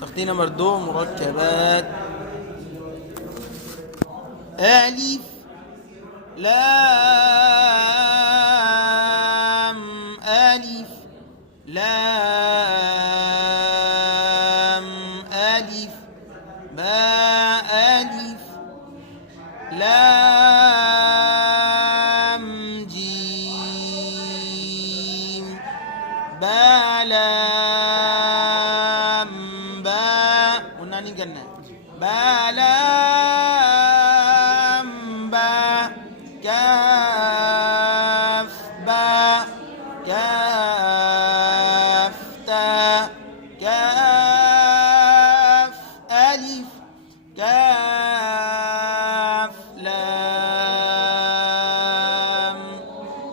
تخطيط نمبر 2 مركبات. ألف لام ألف لام ألف باء ألف لام جيم باء لام باء ونعني قلنا باء لام باء كاف باء كاف تاء كاف ألف كاف لام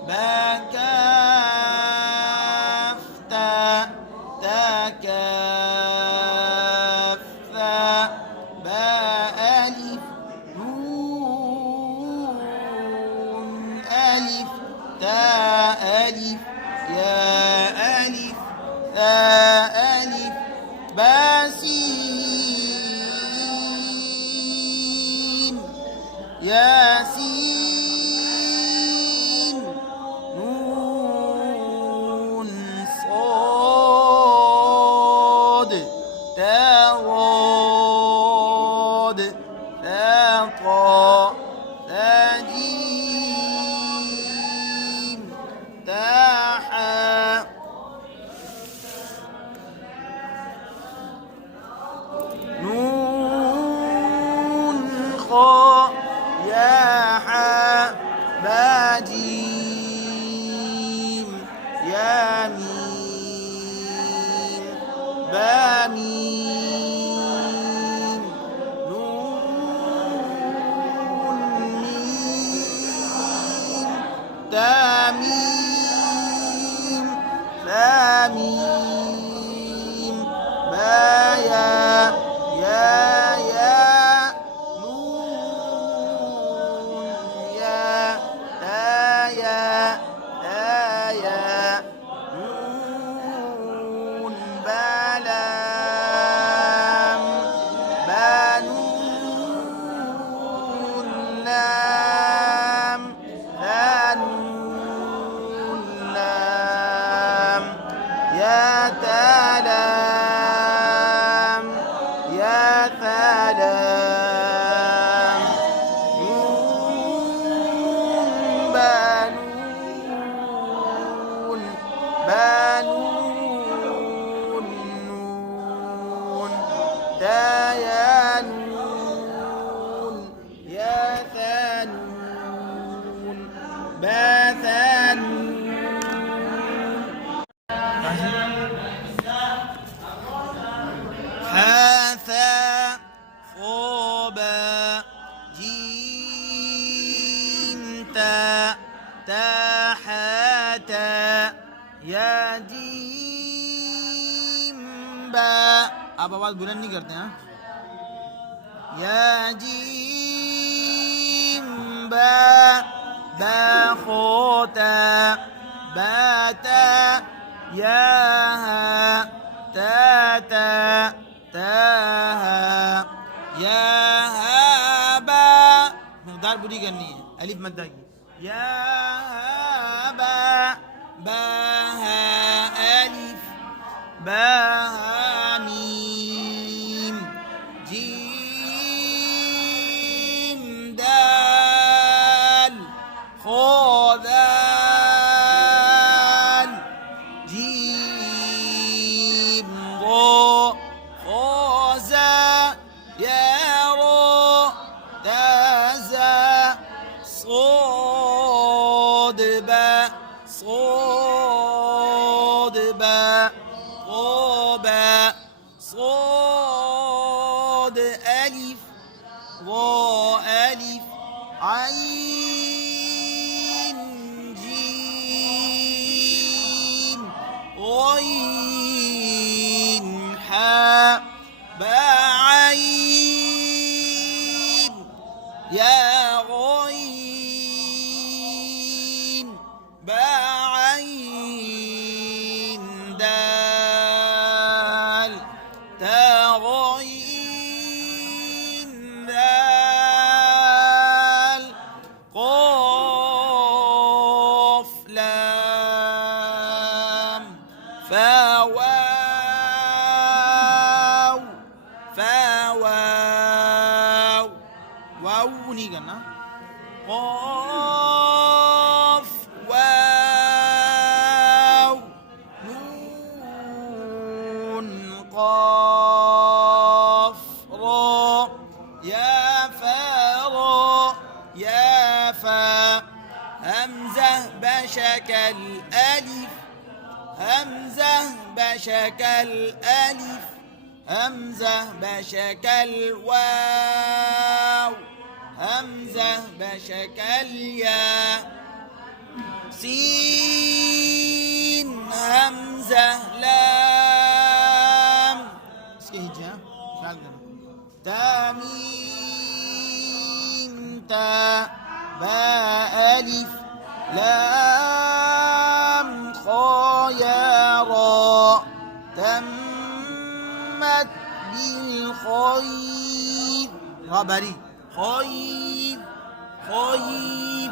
باء كاف تاء تاء كاف ثاء باء ألف نون ألف تاء ألف يا ألف ثاء ألف باسين ياسين نون صاد تاضاد ثاقا ثاجيم تاحا نون خاء يا حاء باجيم يا ميم باميم نون ميم تاميم ثاميم بايا يا نون يا تايا تايا نون بلام بانون لام ثانون لام يا تلام يا ثلام نون بانون بانون نون تايا نون يا ثانون باثانون حاثا صوبا جيم تا تاحاتا يا جيم با आप आवाज बुलंद नहीं करते हैं या जीम बा बा खोता बाता या تاتا تاها يا هابا مقدار पूरी करनी है अलिफ मद्दा की या هابا باها ألف باها ميم جيم دال خوذال جيم ضاء خوزا يا رو تازا صاد با صاد با طوبا صاد ألف ضاء ألف عين جيم غين حاء بعين يا غين بعين دال تا غين ذال قاف لام فواو فواو واو नहीं करना قاف واو نون قاف را يا فا را يا فا همزة بشكل ألف همزة بشكل ألف همزة بشكل واو همزة بشكل ياء سين همزة لام इसके हिज्जे हैं ख्याल करो تاميم تا با ألف لام خا يا را تمت بالخير غبري خير خير